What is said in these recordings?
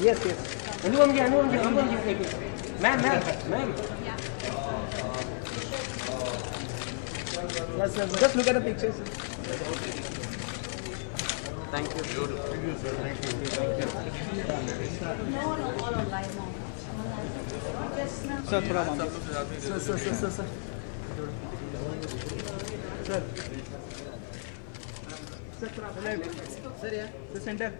Yes, yes. Anyone here? Ma'am. Yes, sir. Just look at the pictures. Thank you. Thank you, sir. Thank you. No, all online now. Sir, थोड़ा मान. Sir. Sir, थोड़ा. Sir, yeah. The center.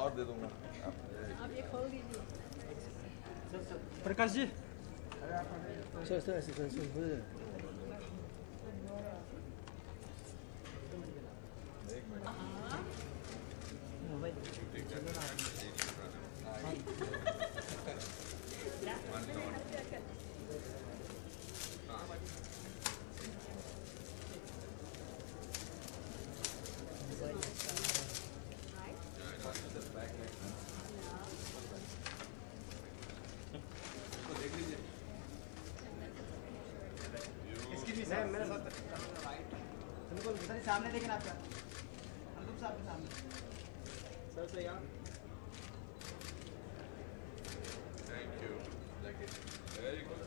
और दे दूंगा. आप ये खोल दीजिए. Prakash ji. Sir. सामने देखना आपका. अनुप साहब के सामने. सर से यहाँ. Thank you. Like it. Very good.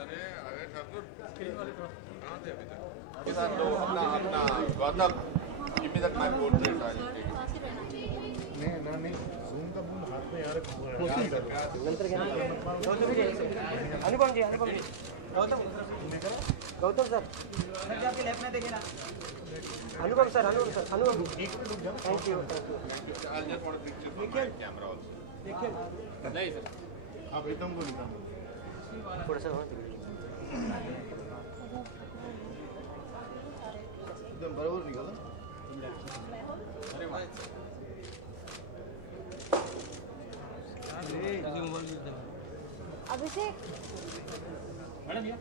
अरे ठाकुर कहाँ थे अभी तक? अपना Gautam, give me that my portrait. नहीं Zoom का बोल हाथ में यार. अनुपम जी. गौतम सर. सर आपके लेफ्ट में देखिए ना. अनुपम sir. Thank you. I'll just want a picture for my camera also. नहीं सर. आप एकदम को निकालो. थोड़ा सा एकदम बराबर निकालो. अरे वाह. अभिषेक. मैडम ये.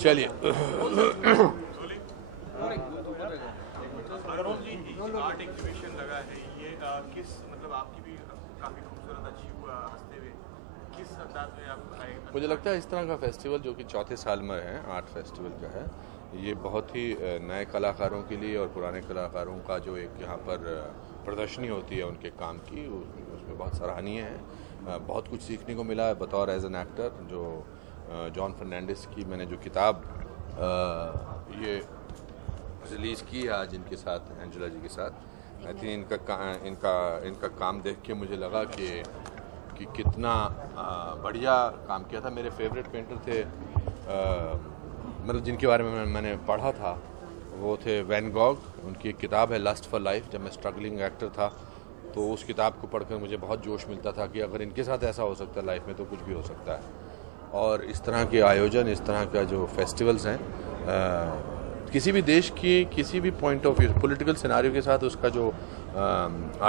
चलिए. आर्ट एग्जीबिशन लगा है ये किस मतलब आपकी भी काफ़ी खूबसूरत अच्छी हुआ हंसते हुए किस अंदाज में आप आए? मुझे लगता है इस तरह का फेस्टिवल जो कि चौथे साल में है, आर्ट फेस्टिवल का है, ये बहुत ही नए कलाकारों के लिए और पुराने कलाकारों का जो एक यहाँ पर प्रदर्शनी होती है उनके काम की, उसमें बहुत सराहनीय है. बहुत कुछ सीखने को मिला है बतौर एज एन एक्टर. जो जॉन फर्नांडिस की मैंने जो किताब ये रिलीज़ की है आज इनके साथ, एंजेला जी के साथ, आई थिंक इनका काम देख के मुझे लगा कि कितना बढ़िया काम किया था. मेरे फेवरेट पेंटर थे, मतलब जिनके बारे में मैंने पढ़ा था वो थे वैन गॉग. उनकी एक किताब है लस्ट फॉर लाइफ. जब मैं स्ट्रगलिंग एक्टर था तो उस किताब को पढ़कर मुझे बहुत जोश मिलता था कि अगर इनके साथ ऐसा हो सकता है लाइफ में तो कुछ भी हो सकता है. और इस तरह के आयोजन, इस तरह का जो फेस्टिवल्स हैं, किसी भी देश की किसी भी point of view, political scenario के साथ उसका जो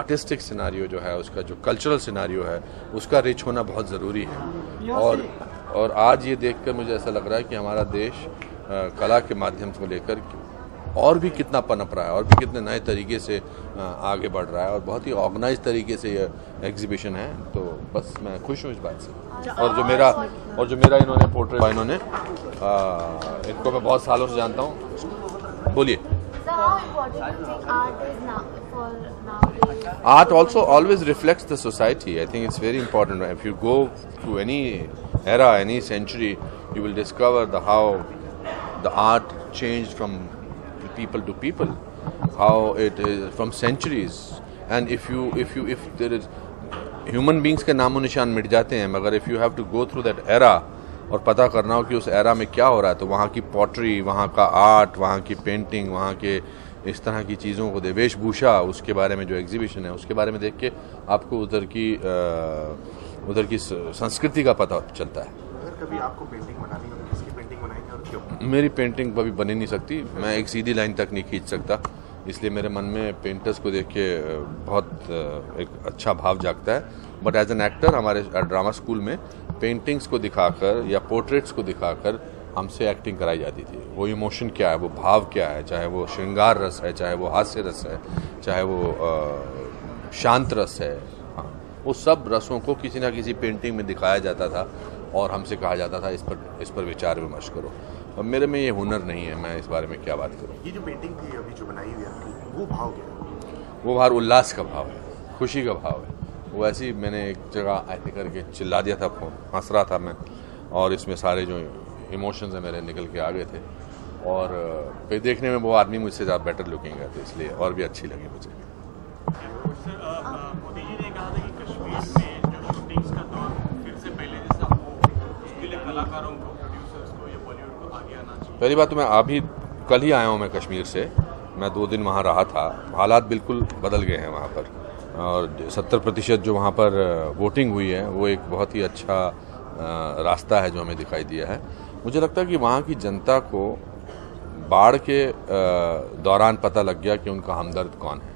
आर्टिस्टिक सिनारियो जो है, उसका जो कल्चरल सिनारियो है, उसका रिच होना बहुत ज़रूरी है. और आज ये देखकर मुझे ऐसा लग रहा है कि हमारा देश कला के माध्यम से लेकर और भी कितना पनप रहा है और भी कितने नए तरीके से आगे बढ़ रहा है और बहुत ही ऑर्गेनाइज तरीके से ये एग्जीबिशन है. तो बस मैं खुश हूँ इस बात से. और जो मेरा इन्होंने पोर्ट्रेट इन्होंने इनको मैं बहुत सालों से जानता हूँ. बोलिए. Art also always reflects the society. I think it's very important. If you go to any era, any century, you will discover how the art changed from people to people, how it is from centuries. And if there is human beings के नामो निशान मिट जाते हैं, मगर if you have to go through that era और पता करना हो कि उस एरा में क्या हो रहा है, तो वहाँ की पॉटरी, वहाँ का आर्ट, वहाँ की पेंटिंग, वहाँ के इस तरह की चीज़ों को, वेशभूषा, उसके बारे में जो एग्जीबिशन है उसके बारे में देख के आपको उधर की संस्कृति का पता चलता है। अगर कभी आपको पेंटिंग बनानी हो तो किसकी पेंटिंग बनाएंगे और क्यों? मेरी पेंटिंग कभी बनी नहीं सकती, मैं एक सीधी लाइन तक नहीं खींच सकता, इसलिए मेरे मन में पेंटर्स को देख के बहुत एक अच्छा भाव जागता है। बट एज एन एक्टर हमारे ड्रामा स्कूल में पेंटिंग्स को दिखाकर या पोर्ट्रेट्स को दिखाकर हमसे एक्टिंग कराई जाती थी। वो इमोशन क्या है, वो भाव क्या है, चाहे वो श्रृंगार रस है, चाहे वो हास्य रस है, चाहे वो शांत रस है, हाँ, वो सब रसों को किसी ना किसी पेंटिंग में दिखाया जाता था और हमसे कहा जाता था इस पर विचार विमर्श करो। अब मेरे में ये हुनर नहीं है, मैं इस बारे में क्या बात करूँ। ये जो पेंटिंग थी अभी जो बनाई हुई आपकी, वो भाव क्या है? वो भाव उल्लास का भाव है, खुशी का भाव है। वो ऐसे ही मैंने एक जगह ऐसे करके चिल्ला दिया था, फोन हंस रहा था मैं, और इसमें सारे जो इमोशंस हैं मेरे निकल के आ गए थे, और फिर देखने में वो आदमी मुझसे ज़्यादा बेटर लुकिंग है, तो इसलिए और भी अच्छी लगी मुझे। मोदी जी ने कहा था कि कश्मीर में जो शूटिंग्स का दौर फिर से पहले जैसा हो, उसके लिए कलाकारों को, प्रोड्यूसर्स को या बॉलीवुड को आगे आना चाहिए। पहली बात तो मैं अभी कल ही आया हूँ मैं कश्मीर से, मैं 2 दिन वहाँ रहा था, हालात बिल्कुल बदल गए हैं वहाँ पर, और 70% जो वहाँ पर वोटिंग हुई है वो एक बहुत ही अच्छा रास्ता है जो हमें दिखाई दिया है। मुझे लगता है कि वहाँ की जनता को बाढ़ के दौरान पता लग गया कि उनका हमदर्द कौन है।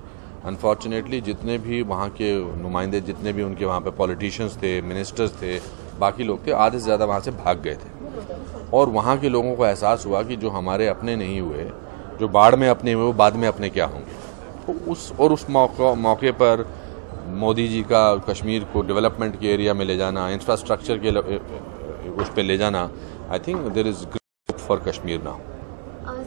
अनफॉर्चुनेटली जितने भी वहाँ के नुमाइंदे, जितने भी उनके वहाँ पे पॉलिटिशियंस थे, मिनिस्टर्स थे, बाकी लोग थे, आधे से ज़्यादा वहाँ से भाग गए थे, और वहाँ के लोगों को एहसास हुआ कि जो हमारे अपने नहीं हुए, जो बाढ़ में अपने हुए, वो बाद में अपने क्या होंगे। तो उस मौके पर मोदी जी का कश्मीर को डेवलपमेंट के एरिया में ले जाना, इंफ्रास्ट्रक्चर के उस पर ले जाना, I think there is great hope for Kashmir now.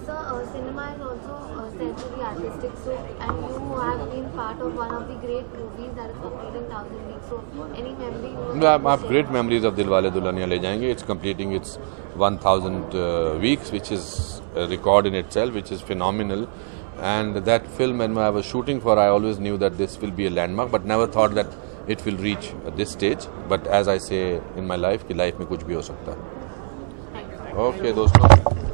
Sir, cinema is also said to be artistic, so and you have been part of one of the great movies that is completing 1000 weeks. So, any memory? I have great memories of Dilwale Dulhaniya Le Jayenge. It's completing its 1000 weeks, which is a record in itself, which is phenomenal. And that film, when I was shooting for, I always knew that this will be a landmark, but never thought that it will reach this stage. But as I say in my life, कि life में कुछ भी हो सकता है। Okay, दोस्तों।